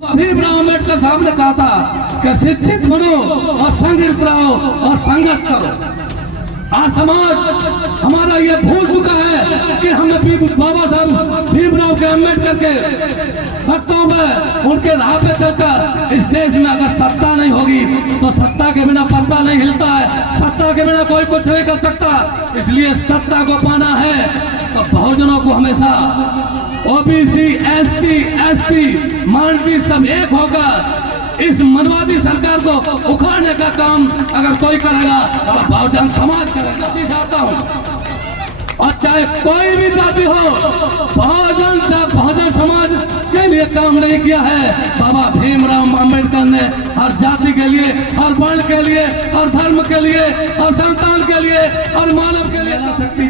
भीमराव अम्बेडकर साहब ने कहा था कि शिक्षित बनो और संगठित रहो और संघर्ष करो। आज समाज हमारा ये भूल चुका है कि हमने बाबा साहब भीमराव के अम्बेडकर के भक्तों में उनके राह पे चलकर इस देश में अगर सत्ता नहीं होगी तो सत्ता के बिना पर्दा नहीं हिलता है, सत्ता के बिना कोई कुछ नहीं कर सकता। इसलिए सत्ता को पाना है तो बहुजनों को हमेशा ओबीसी, एससी, एसटी, माइनॉरिटी सब एक होकर इस मनवादी सरकार को उखाड़ने का काम अगर कोई करेगा तो बहुजन समाज करेगा। चाहता हूँ और चाहे कोई भी जाति हो, बहुजन समाज के लिए काम नहीं किया है। बाबा भीमराव अम्बेडकर ने हर जाति के लिए, हर वर्ण के लिए, हर धर्म के लिए, हर संतान के लिए, हर मानव के लिए शक्ति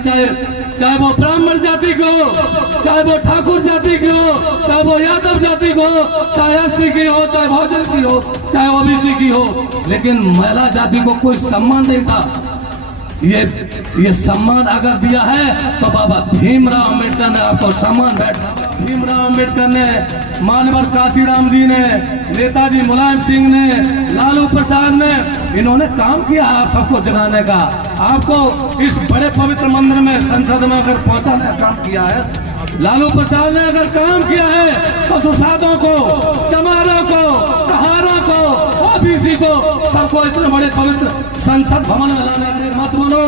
चाहे वो ब्राह्मण जाति की हो, चाहे वो ठाकुर जाति की हो, चाहे वो यादव जाति की हो, चाहे एससी की हो, चाहे बहुजन की हो, चाहे ओबीसी की हो, लेकिन महिला जाति को कोई सम्मान नहीं था। ये सम्मान अगर दिया है तो बाबा भीमराव अम्बेडकर ने आपको सम्मान बैठा। भीमराव अम्बेडकर ने, मानवर काशीराम जी ने, नेताजी मुलायम सिंह ने, लालू प्रसाद ने, इन्होंने काम किया आप सबको जगाने का, आपको इस बड़े पवित्र मंदिर में, संसद में अगर पहुंचाने का काम किया है। लालू प्रसाद ने अगर काम किया है तो दुसादों को, चमारों को, कहारों को, ओबीसी को, सबको इतने बड़े पवित्र संसद भवन में लाने के मत बनो,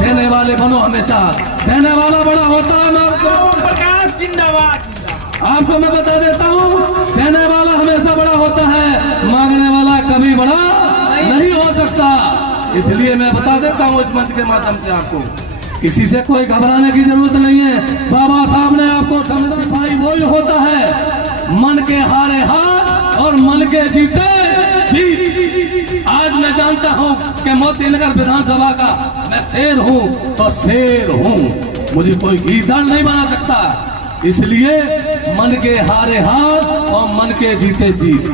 देने वाले बनो। हमेशा देने वाला बड़ा होता है। जिंदाबाद। आपको मैं बता देता हूँ, देने वाला हमेशा बड़ा होता है, मांगने वाला कभी बड़ा नहीं हो सकता। इसलिए मैं बता देता हूँ इस मंच के माध्यम से आपको, किसी से कोई घबराने की जरूरत नहीं है। बाबा साहब ने आपको समझ सिखाई, वही होता है मन के हारे हार और मन के जीते जीत। आज मैं जानता हूं कि मोतीनगर विधानसभा का मैं शेर हूं और शेर हूं, मुझे कोई गीदड़ नहीं बना सकता। इसलिए मन के हारे हार और मन के जीते जीत।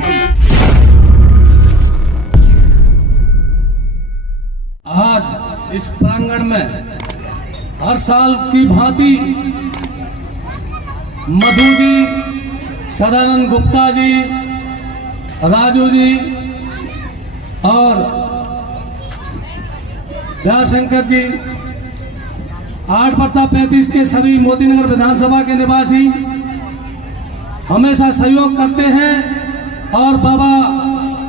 आज इस प्रांगण में हर साल की भांति मधु जी, सदानंद गुप्ता जी, राजू जी और दयाशंकर जी, 8/35 के सभी मोतीनगर विधानसभा के निवासी हमेशा सहयोग करते हैं और बाबा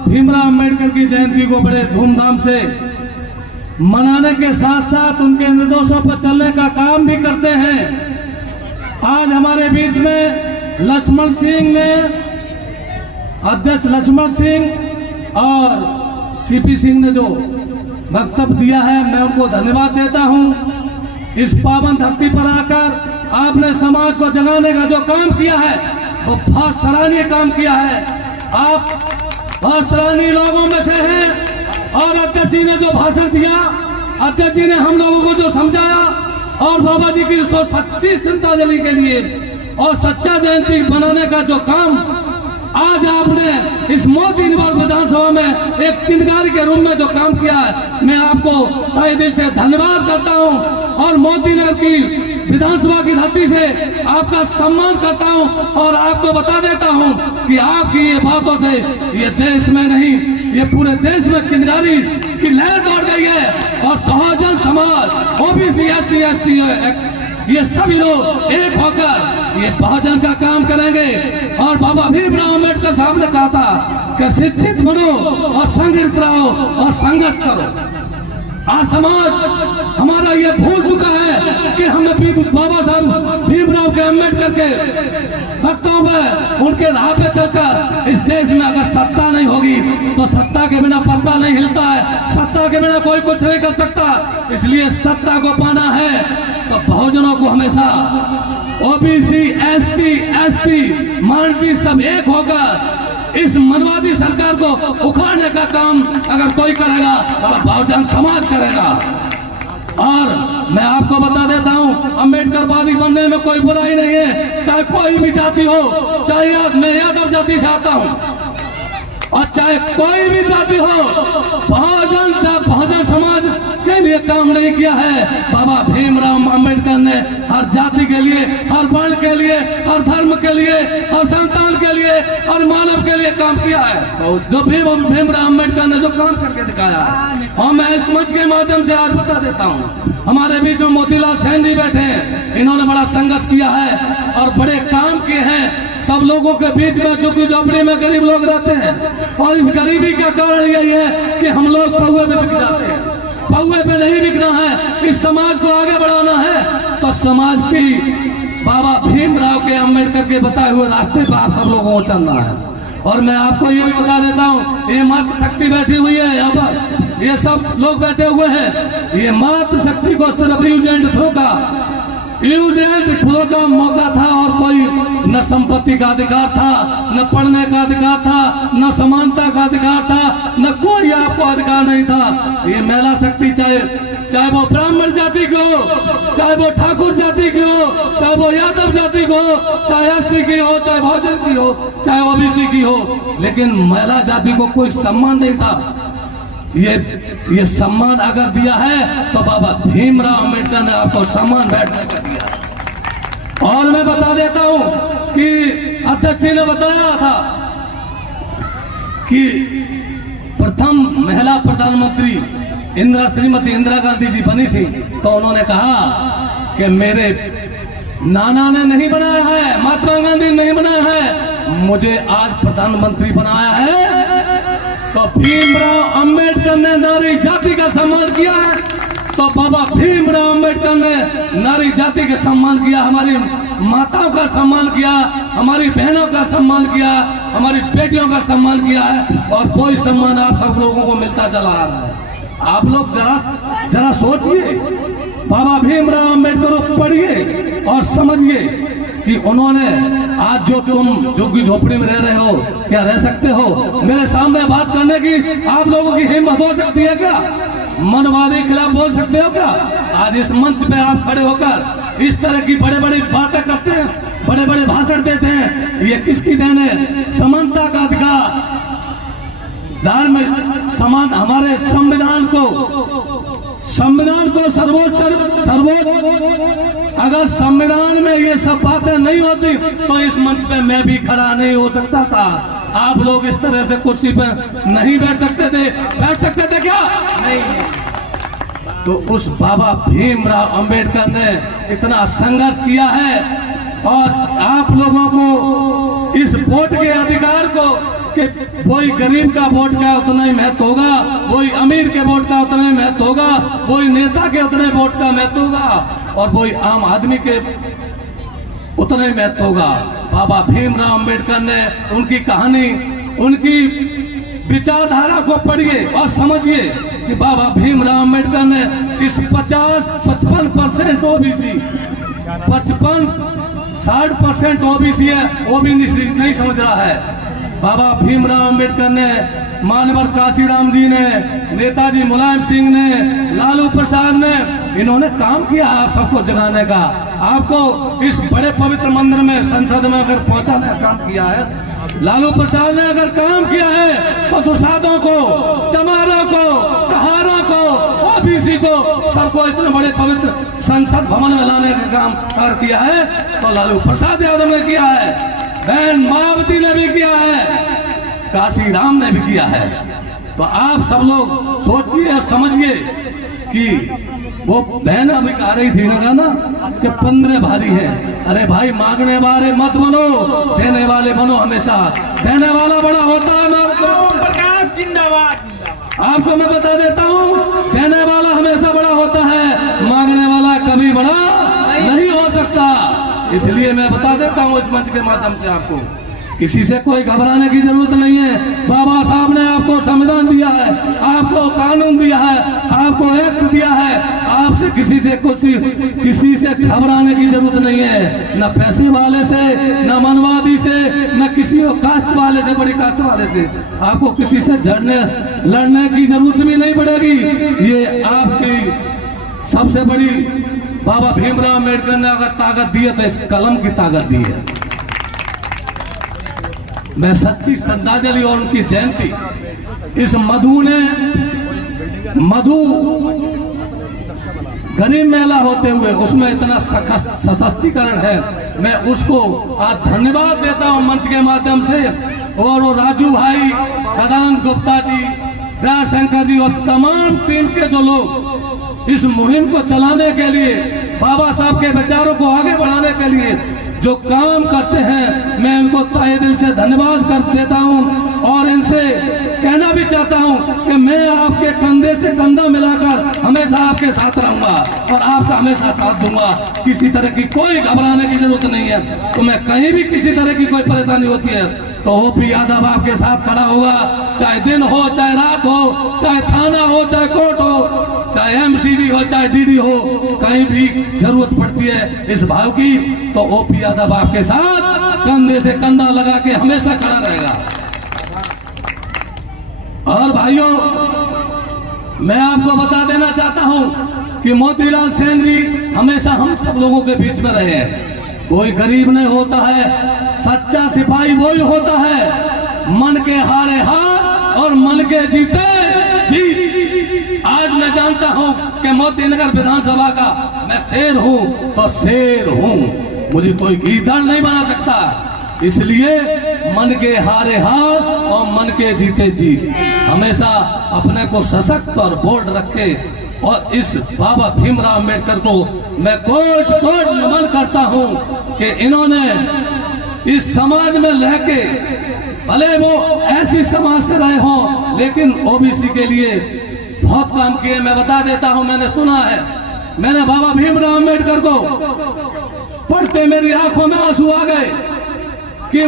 भीमराव अम्बेडकर की जयंती को बड़े धूमधाम से मनाने के साथ साथ उनके निर्देशों पर चलने का काम भी करते हैं। आज हमारे बीच में लक्ष्मण सिंह ने, अध्यक्ष लक्ष्मण सिंह और सीपी सिंह ने जो वक्तव्य दिया है, मैं उनको धन्यवाद देता हूं। इस पावन धरती पर आकर आपने समाज को जगाने का जो काम किया है वो बहुत सराहनीय काम किया है। आप बहुत सराहनीय लोगों में से हैं। और अध्यक्ष जी ने जो भाषण दिया, अध्यक्ष जी ने हम लोगों को जो समझाया और बाबा जी की सच्ची श्रद्धांजलि के लिए और सच्चा जयंती बनाने का जो काम आज आपने इस मोतीनगर विधानसभा में एक चिंगारी के रूप में जो काम किया है, मैं आपको तहे दिल से धन्यवाद करता हूं और मोतीनगर की विधानसभा की धरती से आपका सम्मान करता हूं और आपको बता देता हूं कि आपकी ये बातों से ये देश में नहीं, ये पूरे देश में चिंगारी की लहर दौड़ गई है और Bahujan Samaj, OBC, SC, ST, ये सभी लोग एक होकर ये बहुजन का काम करेंगे। और बाबा भीमराव अम्बेडकर साहब ने कहा था कि शिक्षित बनो और संगठित रहो और संघर्ष करो। आज समाज हमारा ये भूल चुका है कि हमने बाबा साहब भीमराव के अम्बेडकर के भक्तों में उनके राह पे चलकर इस देश में अगर सत्ता नहीं होगी तो सत्ता के बिना पर्दा नहीं हिलता है, सत्ता के बिना कोई कुछ नहीं कर सकता। इसलिए सत्ता को पाना है तो बहुजनों को हमेशा ओबीसी, एससी, एसटी, माइनॉरिटी सब एक होकर इस मनवादी सरकार को उखाड़ने का काम अगर कोई करेगा तो बहुजन समाज करेगा। और मैं आपको बता देता हूं, अम्बेडकरवादी बनने में कोई बुराई नहीं है, चाहे कोई भी जाति हो, चाहे मैं यादव जाति से आता हूं और चाहे कोई भी जाति हो, बहुजन समाज के के लिए काम नहीं किया है। बाबा भीमराव अंबेडकर ने हर जाति के लिए, हर वर्ण के लिए, हर धर्म के लिए, हर संतान के लिए, हर मानव के लिए काम किया है। जो भीमराव अंबेडकर ने जो काम करके दिखाया है, और मैं इस मंच के माध्यम से आज बता देता हूँ, हमारे बीच में मोतीलाल सेन जी बैठे हैं, इन्होंने बड़ा संघर्ष किया है और बड़े काम किए हैं सब लोगों के बीच में, जो कि झोपड़ी में गरीब लोग रहते हैं। और इस गरीबी का कारण यही है कि हम लोग पौवे में बिक जाते हैं। पौवे पे नहीं बिकना है, इस समाज को आगे बढ़ाना है तो समाज की बाबा भीमराव के अंबेडकर के बताए हुए रास्ते पर आप सब लोगों को चलना है। और मैं आपको ये भी बता देता हूँ, ये मातृशक्ति बैठी हुई है यहाँ पर, ये सब लोग बैठे हुए हैं, ये मातृशक्ति को सिर्फ यूज एंड थ्रो का मौका था और कोई न संपत्ति का अधिकार था, न पढ़ने का अधिकार था, न समानता का अधिकार था, न कोई आपको अधिकार नहीं था। ये महिला शक्ति चाहे वो ब्राह्मण जाति की हो, चाहे वो ठाकुर जाति की हो, चाहे वो यादव जाति की हो, चाहे एससी की हो, चाहे बहुजन की हो, चाहे ओबीसी की हो, लेकिन महिला जाति को कोई सम्मान नहीं था। ये सम्मान अगर दिया है तो बाबा भीमराव अंबेडकर ने आपको सम्मान बैठने का दिया। और मैं बता देता हूं कि अध्यक्ष जी ने बताया था कि प्रथम महिला प्रधानमंत्री श्रीमती इंदिरा गांधी जी बनी थी, तो उन्होंने कहा कि मेरे नाना ने नहीं बनाया है, महात्मा गांधी ने नहीं बनाया है, मुझे आज प्रधानमंत्री बनाया है। तो भीमराव अंबेडकर ने नारी जाति का सम्मान किया है, तो बाबा भीमराव अंबेडकर ने नारी जाति का सम्मान किया, हमारी माताओं का सम्मान किया, हमारी बहनों का सम्मान किया, हमारी बेटियों का सम्मान किया है। और कोई सम्मान आप सब लोगों को मिलता चला आ रहा है। आप लोग जरा सोचिए, बाबा भीमराव अंबेडकर को पढ़िए और समझिए कि उन्होंने आज जो तुम झुग्गी झोपड़ी में रह रहे हो, क्या रह सकते हो? मेरे सामने बात करने की आप लोगों की हिम्मत हो सकती है क्या? मनवादी खिलाफ बोल सकते हो क्या? आज इस मंच पे आप खड़े होकर इस तरह की बड़े बड़ी बातें करते हैं, बड़े बड़े भाषण देते हैं, ये किसकी देन है? समानता का अधिकार, धार्मिक समान, हमारे संविधान को सर्वोच्च, अगर संविधान में ये सब बातें नहीं होती तो इस मंच पे मैं भी खड़ा नहीं हो सकता था। आप लोग इस तरह से कुर्सी पर नहीं बैठ सकते थे। बैठ सकते थे क्या? नहीं। तो उस बाबा भीमराव अंबेडकर ने इतना संघर्ष किया है और आप लोगों को इस वोट के अधिकार को कि कोई गरीब का वोट का उतना ही महत्व होगा, कोई अमीर के वोट का उतना ही महत्व होगा, कोई नेता के उतने वोट का महत्व होगा और कोई आम आदमी के उतना ही महत्व होगा। बाबा भीमराव अंबेडकर ने उनकी कहानी, उनकी विचारधारा को पढ़िए और समझिए कि बाबा भीमराव अंबेडकर ने इस 55% ओबीसी, 60% ओबीसी है, वो भी नहीं समझ रहा है। बाबा भीमराव अंबेडकर ने, मानवर काशीराम जी ने, नेताजी मुलायम सिंह ने, लालू प्रसाद ने, इन्होंने काम किया आप सबको जगाने का, आपको इस बड़े पवित्र मंदिर में, संसद में अगर पहुंचाने का काम किया है। लालू प्रसाद ने अगर काम किया है तो दुसादों को, चमारों को, कहारों को, ओबीसी को, सबको इतने बड़े पवित्र संसद भवन में लाने का काम कर किया है तो लालू प्रसाद यादव ने किया है, बहन मायावती ने भी किया है, काशीराम ने भी किया है। तो आप सब लोग सोचिए और समझिए कि वो बहन अभी कह रही थी ना गाना कि 15 भारी है। अरे भाई, मांगने वाले मत बनो, देने वाले बनो हमेशा। देने वाला बड़ा होता है। मैं जिंदाबाद आपको मैं बता देता हूँ, देने वाला हमेशा बड़ा होता है, मांगने वाला कभी बड़ा नहीं हो सकता। इसलिए मैं बता देता हूँ इस मंच के माध्यम से आपको, किसी से कोई घबराने की जरूरत नहीं है। बाबा साहब ने आपको संविधान दिया है, आपको कानून दिया है, आपको एक्ट दिया है, आपसे किसी से घबराने की जरूरत नहीं है। न पैसे वाले से, न मनवादी से, न किसी कास्ट वाले से, बड़ी कास्ट वाले से आपको किसी से लड़ने की जरूरत भी नहीं पड़ेगी। ये आपकी सबसे बड़ी बाबा भीमराव अंबेडकर ने अगर ताकत दी है तो इस कलम की ताकत दी है। मैं सच्ची श्रद्धांजलि और उनकी जयंती, इस मधु गरीब महिला होते हुए उसमें इतना सशक्तिकरण है, मैं उसको आज धन्यवाद देता हूं मंच के माध्यम से। और वो राजू भाई, सदानंद गुप्ता जी, दयाशंकर जी और तमाम टीम के जो लोग इस मुहिम को चलाने के लिए, बाबा साहब के विचारों को आगे बढ़ाने के लिए जो काम करते हैं, मैं इनको तहे दिल से धन्यवाद कर देता हूं। और इनसे कहना भी चाहता हूं कि मैं आपके कंधे से कंधा मिलाकर हमेशा आपके साथ रहूंगा और आपका हमेशा साथ दूंगा। किसी तरह की कोई घबराने की जरूरत नहीं है। तो मैं कहीं भी किसी तरह की कोई परेशानी होती है तो ओपी यादव आपके साथ खड़ा होगा, चाहे दिन हो, चाहे रात हो, चाहे थाना हो, चाहे कोर्ट हो, चाहे एमसीडी हो, चाहे डीडी हो, कहीं भी जरूरत पड़ती है इस भाव की तो ओपी यादव आपके साथ कंधे से कंधा लगा के हमेशा खड़ा रहेगा। और भाइयों, मैं आपको बता देना चाहता हूं कि मोतीलाल सेन जी हमेशा हम सब लोगों के बीच में रहे हैं। कोई गरीब नहीं होता है, सच्चा सिपाही वही होता है मन के हारे हार और मन के जीते जीत। आज मैं जानता हूं कि मोतीनगर विधानसभा का मैं शेर हूं तो शेर हूं, मुझे कोई गीदड़ नहीं बना सकता। इसलिए मन के हारे हार और मन के जीते जीत, हमेशा अपने को सशक्त और बोल्ड रखे। और इस बाबा भीमराव अम्बेडकर को मैं कोट कोट नमन करता हूं कि इन्होंने इस समाज में रहके, भले वो ऐसी समाज से रहे हों, लेकिन ओबीसी के लिए बहुत काम किए। मैं बता देता हूं, मैंने सुना है, मैंने बाबा भीमराव अम्बेडकर को पढ़ते मेरी आंखों में आंसू आ गए कि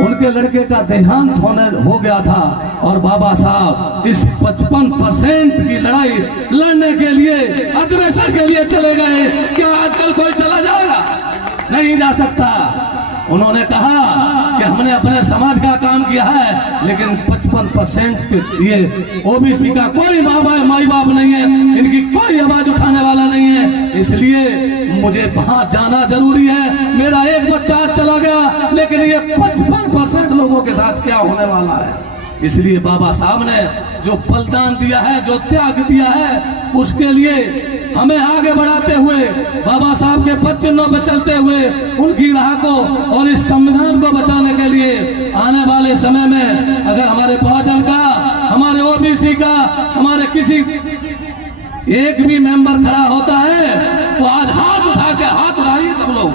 उनके लड़के का देहांत हो गया था और बाबा साहब इस 55% की लड़ाई लड़ने के लिए, अग्रेसर के लिए चले गए। क्या आजकल कोई चला जाएगा? नहीं जा सकता। उन्होंने कहा कि हमने अपने समाज का काम किया है, लेकिन 55% के लिए ओबीसी का कोई माई बाप नहीं है, इनकी कोई आवाज उठाने वाला नहीं है। इसलिए मुझे वहां जाना जरूरी है। मेरा एक बच्चा चला गया, लेकिन ये 55% लोगों के साथ क्या होने वाला है। इसलिए बाबा साहब ने जो बलिदान दिया है, जो त्याग दिया है, उसके लिए हमें आगे बढ़ाते हुए, बाबा साहब के पद चिन्हों पर चलते हुए, उनकी राह को और इस संविधान को बचाने के लिए आने वाले समय में अगर हमारे बहुजन का, हमारे ओबीसी का, हमारे किसी एक भी मेंबर खड़ा होता है तो आज हाथ उठाइए सब लोग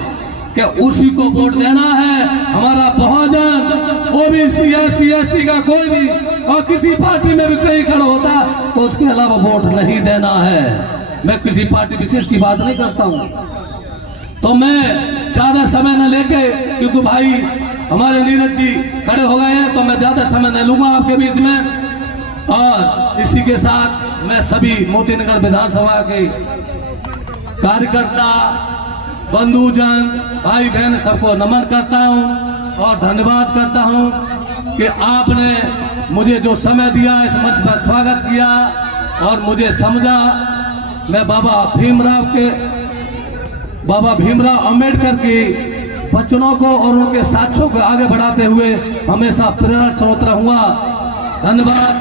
कि उसी को वोट देना है। हमारा बहुजन, ओबीसी, एससी, एसटी का कोई भी और किसी पार्टी में भी कहीं खड़ा होता तो उसके अलावा वोट नहीं देना है। मैं किसी पार्टी विशेष की बात नहीं करता हूं। तो मैं ज्यादा समय न लेके, क्योंकि भाई हमारे नीरज जी खड़े हो गए हैं, तो मैं ज्यादा समय न लूंगा आपके बीच में। और इसी के साथ मैं सभी मोतीनगर विधानसभा के कार्यकर्ता, बंधुजन, भाई बहन सबको नमन करता हूं और धन्यवाद करता हूं कि आपने मुझे जो समय दिया, इस मंच पर स्वागत किया और मुझे समझा। मैं बाबा भीमराव अम्बेडकर के वचनों को और उनके साक्ष्यों को आगे बढ़ाते हुए हमेशा प्रेरणा स्रोत रहूंगा। धन्यवाद।